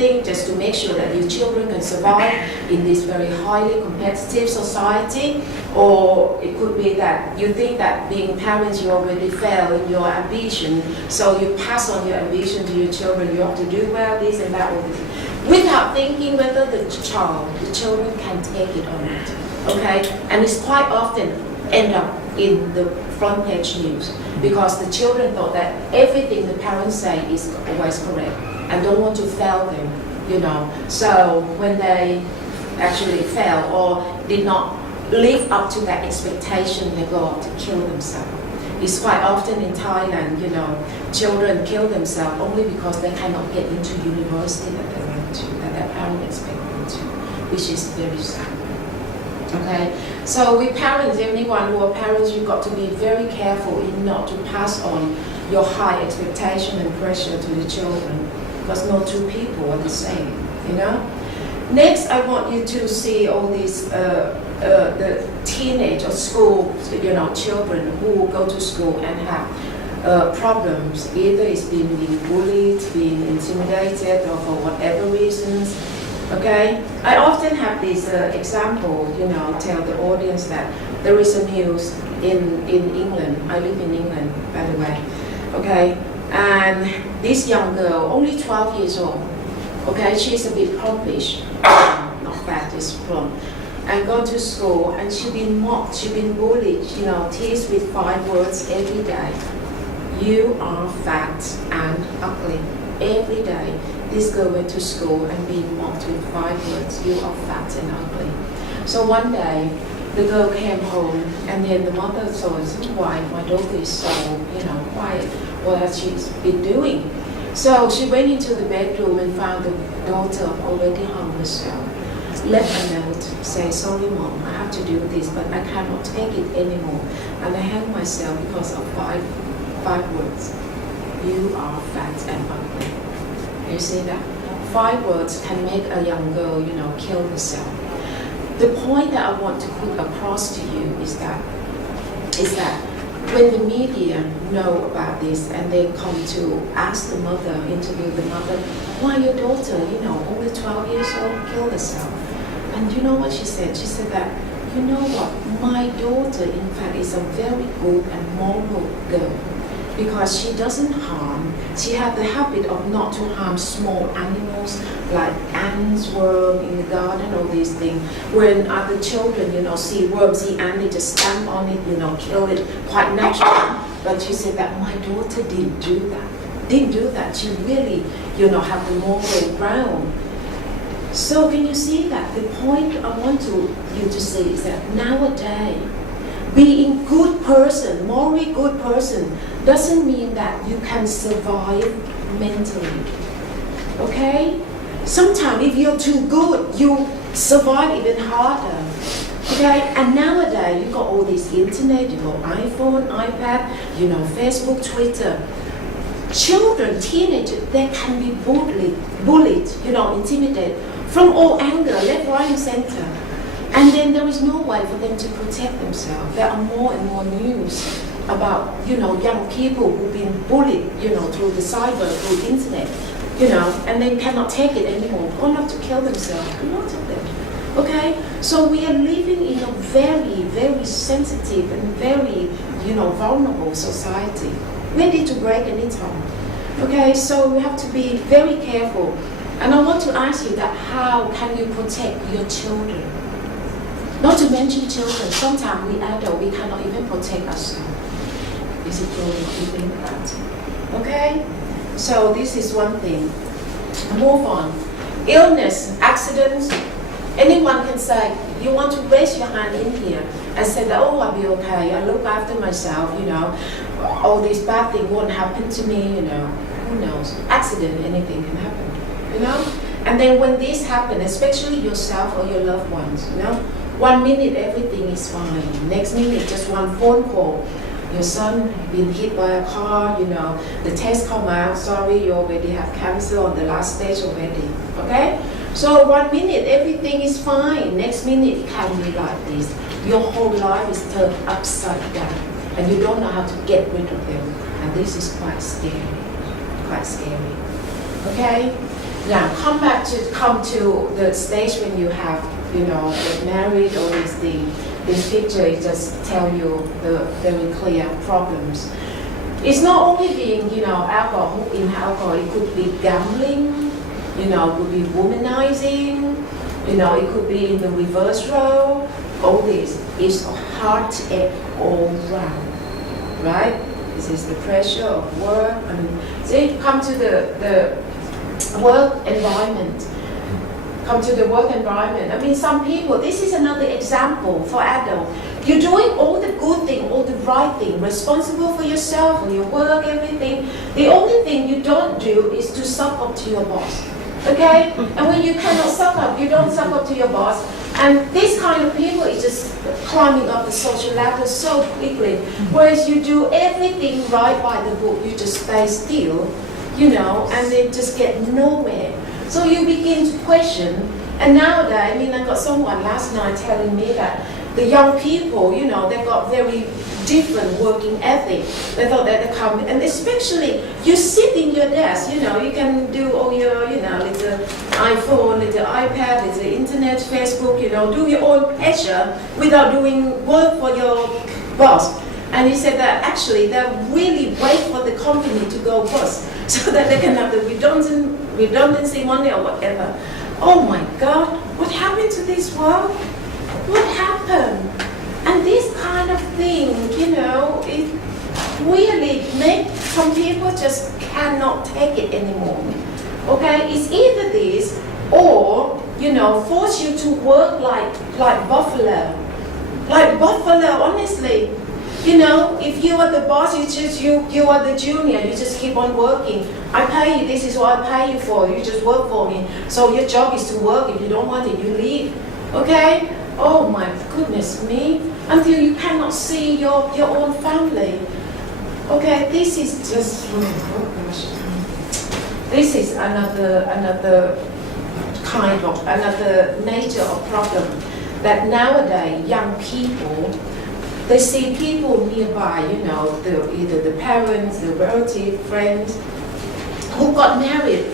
everything just to make sure that your children can survive in this very highly competitive society, or it could be that you think that being parents you already fail in your ambition, so you pass on your ambition to your children. You have to do well, this and that, all this, without thinking whether the children can take it or not. Okay, and it's quite often end up in the front page news because the children thought that everything the parents say is always correct and don't want to fail them, So when they actually fail or did not live up to that expectation, they go out to kill themselves. It's quite often in Thailand, children kill themselves only because they cannot get into university that they want to, that their parents expect them to, which is very sad. Okay, so with parents, anyone who are parents, you've got to be very careful in not to pass on your high expectation and pressure to the children, because no two people are the same, Next, I want you to see all these the teenage or school, children who go to school and have problems. Either it's being bullied, being intimidated, or for whatever reasons. Okay, I often have this example, tell the audience that there is a news in England. I live in England, by the way. Okay, and this young girl, only 12 years old. Okay, she's a bit plumpish, not fat, just plump, and go to school, and she's been mocked, she's been bullied, teased with 5 words every day. You are fat and ugly. Every day, this girl went to school and being mocked with 5 words. You are fat and ugly. So one day, the girl came home, and then the mother saw, why my daughter is so, quiet. What has she been doing? So she went into the bedroom and found the daughter already hung herself. Left a note, say, sorry mom, I have to do this, but I cannot take it anymore. And I hang myself because of five words. You are fat and ugly. You see that? 5 words can make a young girl, kill herself. The point that I want to put across to you is that when the media know about this and they come to ask the mother, interview the mother, why your daughter, only 12 years old, killed herself? And you know what she said? She said that, you know what, my daughter in fact is a very good and moral girl, because she doesn't harm. She had the habit of not to harm small animals like ants, worm in the garden, all these things. When other children, see worms, see ants, they just stamp on it, kill it quite naturally. But she said that my daughter didn't do that. She really, have the moral ground. So can you see that? The point I want you to see is that nowadays, being good person, morally good person, doesn't mean that you can survive mentally. Okay? Sometimes if you're too good, you survive even harder. Okay? And nowadays you got all this internet, you got iPhone, iPad, Facebook, Twitter. Children, teenagers, they can be bullied, intimidated from all angles, left, right, and center. And then there is no way for them to protect themselves. There are more and more news about, young people who've been bullied, through the cyber, through the internet, and they cannot take it anymore, gone up to kill themselves, a lot of them. Okay? So we are living in a very, very sensitive and very, vulnerable society, ready to break any time. Okay? So we have to be very careful. And I want to ask you that how can you protect your children? Not to mention children, sometimes we adults, we cannot even protect ourselves. Is it true what you think about it? Okay? So this is one thing. Move on. Illness, accidents, anyone can say, you want to raise your hand in here and say that, oh, I'll be okay, I look after myself, all these bad things won't happen to me, who knows? Accident, anything can happen, And then when this happens, especially yourself or your loved ones, 1 minute everything is fine. Next minute, just one phone call. Your son been hit by a car, the test come out, sorry, you already have cancer on the last stage already. Okay? So 1 minute everything is fine. Next minute it can be like this. Your whole life is turned upside down and you don't know how to get rid of them. And this is quite scary. Okay? Now come to the stage when you have, get married, or this picture it just tell you the very clear problems. It's not only being, alcohol, in alcohol, it could be gambling, it could be womanizing, it could be in the reverse role. All this is a heartache all round, right? This is the pressure of work. So you come to the work environment. I mean, some people, this is another example for adults. You're doing all the good thing, all the right thing, responsible for yourself, for your work, everything. The only thing you don't do is to suck up to your boss. Okay? And when you cannot suck up, you don't suck up to your boss. And this kind of people is just climbing up the social ladder so quickly. Whereas you do everything right by the book, you just stay still, and they just get nowhere. So you begin to question. And nowadays, I got someone last night telling me that the young people, they've got very different working ethic. They thought that they come, and especially you sit in your desk, you can do all your, little iPhone, little iPad, little internet, Facebook, do your own pleasure without doing work for your boss. And he said that actually they really wait for the company to go bust so that they can have the redundancy money or whatever. Oh my God, what happened to this world? What happened? And this kind of thing, it really makes some people just cannot take it anymore. Okay, it's either this or, force you to work like buffalo. Like buffalo, honestly. If you are the boss, you are the junior, you just keep on working. I pay you, this is what I pay you for, you just work for me. So your job is to work, if you don't want it, you leave. Okay? Oh my goodness me. Until you cannot see your own family. Okay, this is just, oh gosh. This is another nature of problem. That nowadays, young people, they see people nearby, either the parents, the relative, friends, who got married,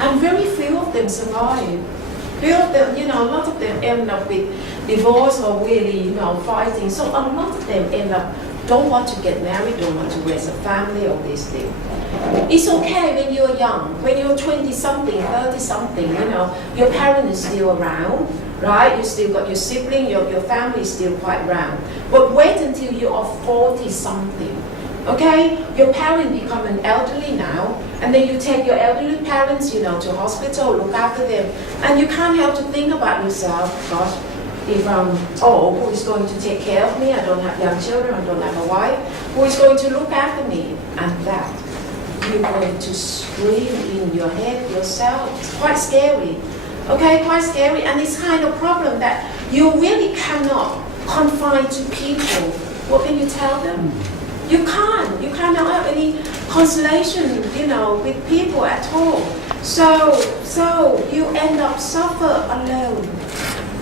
and very few of them survive. Few of them, a lot of them end up with divorce or really, fighting. So a lot of them end up don't want to get married, don't want to raise a family, all these things. It's okay when you're young, when you're 20-something, 30-something, your parent is still around, right? You still got your sibling, your family is still quite around. But wait until you are 40-something, okay? Your parent become an elderly now, and then you take your elderly parents, to hospital, look after them, and you can't help to think about yourself, gosh, if who is going to take care of me? I don't have young children, I don't have a wife. Who is going to look after me? And that you're going to scream in your head yourself. It's quite scary. Okay, quite scary. And it's kind of problem that you really cannot confine to people. What can you tell them? You can't. You cannot have any consolation, with people at all. So you end up suffer alone.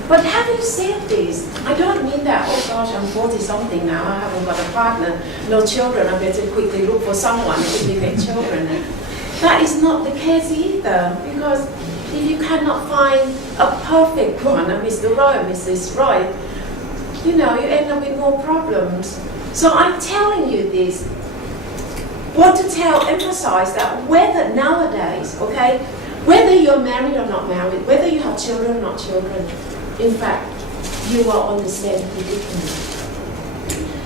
But having said this, I don't mean that, oh gosh, I'm 40-something now, I haven't got a partner, no children, I better quickly look for someone to get children. That is not the case either, because if you cannot find a perfect one, a Mr. Right, Mrs. Right, you end up with more problems. So I'm telling you this, want to emphasize that whether nowadays, okay, whether you're married or not married, whether you have children or not children, in fact, you are on the same predicament.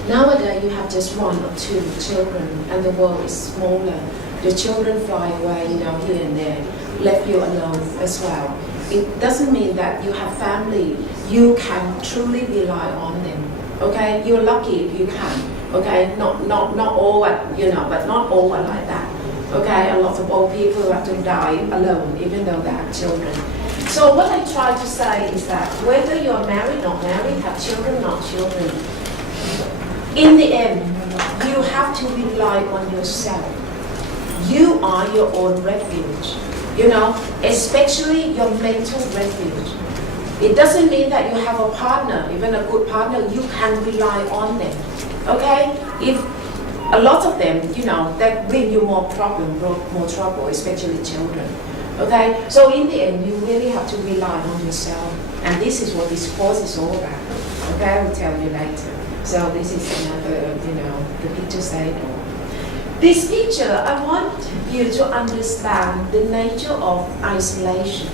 Nowadays, you have just 1 or 2 children, and the world is smaller. The children fly away, here and there, left you alone as well. It doesn't mean that you have family. You can truly rely on them. Okay, you're lucky if you can. Okay, not all, but not all are like that. Okay, a lot of old people have to die alone, even though they have children. So what I try to say is that whether you're married, not married, have children, not children, in the end, you have to rely on yourself. You are your own refuge, especially your mental refuge. It doesn't mean that you have a partner, even a good partner, you can rely on them, okay? If a lot of them, they bring you more trouble, especially children. Okay, so in the end, you really have to rely on yourself, and this is what this course is all about. Okay, I will tell you later. So this is another, the picture side. This picture, I want you to understand the nature of isolation.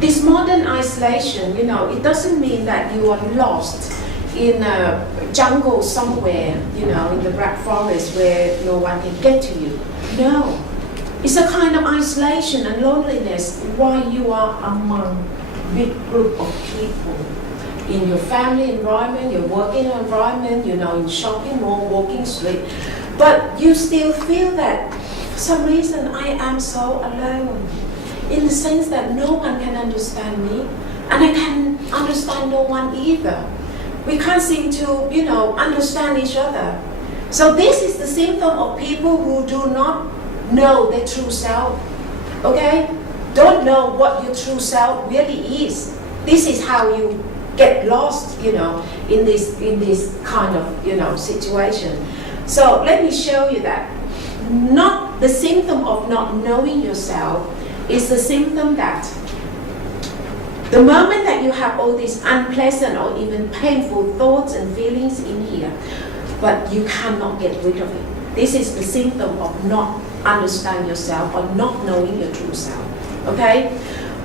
This modern isolation, it doesn't mean that you are lost in a jungle somewhere, in the black forest where no one can get to you. No. It's a kind of isolation and loneliness while you are among big group of people. In your family environment, your working environment, in shopping mall, walking street. But you still feel that, for some reason, I am so alone. In the sense that no one can understand me, and I can understand no one either. We can't seem to, understand each other. So this is the symptom of people who do not know their true self. Okay? Don't know what your true self really is. This is how you get lost, in this kind of, situation. So let me show you that. Not the symptom of not knowing yourself is the symptom that the moment that you have all these unpleasant or even painful thoughts and feelings in here, but you cannot get rid of it. This is the symptom of not understanding yourself or not knowing your true self. Okay?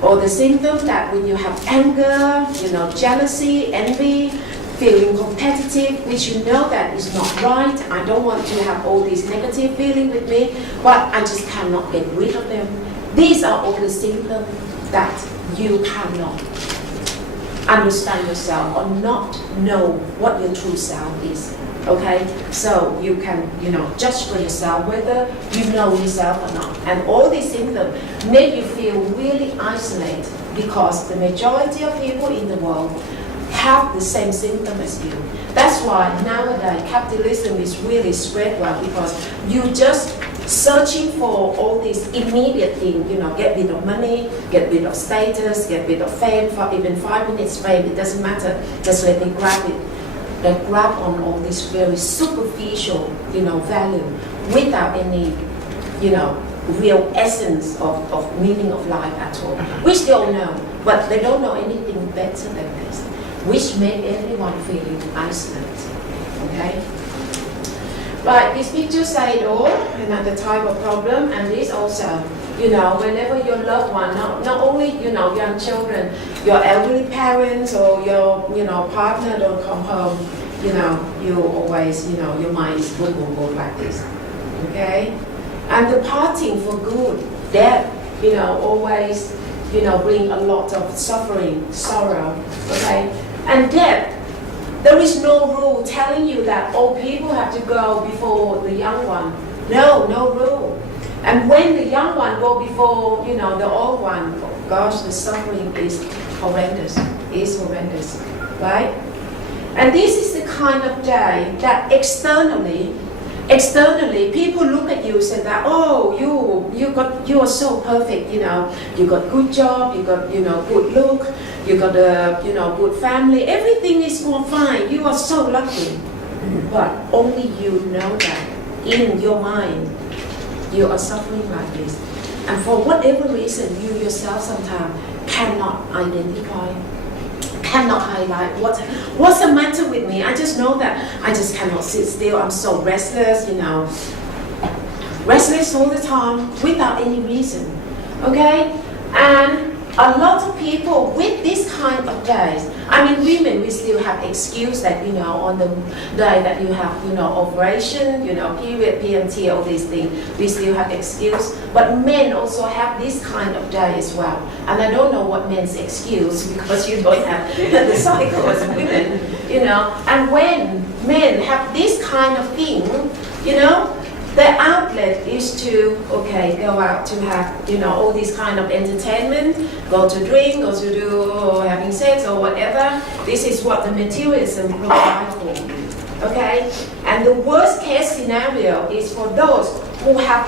Or the symptom that when you have anger, jealousy, envy, feeling competitive, which you know that is not right. I don't want to have all these negative feelings with me, but I just cannot get rid of them. These are all the symptoms that you cannot understand yourself or not know what your true self is. Okay? So you can, judge for yourself whether you know yourself or not. And all these symptoms make you feel really isolated because the majority of people in the world have the same symptom as you. That's why nowadays capitalism is really spread well, because you just searching for all these immediate things, get rid of money, get rid of status, get rid of fame, for even 5 minutes fame, it doesn't matter, just let me grab it. They grab on all this very superficial, value without any, real essence of meaning of life at all, which they all know, but they don't know anything better than this, which make everyone feeling isolated. Okay? Right, this picture say it all, another type of problem, and this also, whenever your loved one, not only, young children, your elderly parents or your, partner don't come home, you always, your mind is boom, like this. Okay? And the parting for good, death, always, bring a lot of suffering, sorrow. Okay? And death, there is no rule telling you that old people have to go before the young one. No rule. And when the young one go before, the old one, oh gosh, the suffering is horrendous. Right? And this is the kind of day that externally people look at you and say that, oh, you are so perfect, you got good job, you got, good look, you got a, good family, everything is all fine, you are so lucky. But only you know that in your mind, you are suffering like this. And for whatever reason, you yourself sometimes cannot identify, cannot highlight what's the matter with me. I just know that I just cannot sit still. I'm so restless, restless all the time without any reason. Okay? And a lot of people with this kind of days, women, we still have excuse that, on the day that you have, operation, period, PMT, all these things, we still have excuse. But men also have this kind of day as well. And I don't know what men's excuse, because you don't have the cycle as women, And when men have this kind of thing, the outlet is to, go out to have, all this kind of entertainment, go to drink, go to do having sex or whatever. This is what the materialism provides for. Okay? And the worst case scenario is for those who have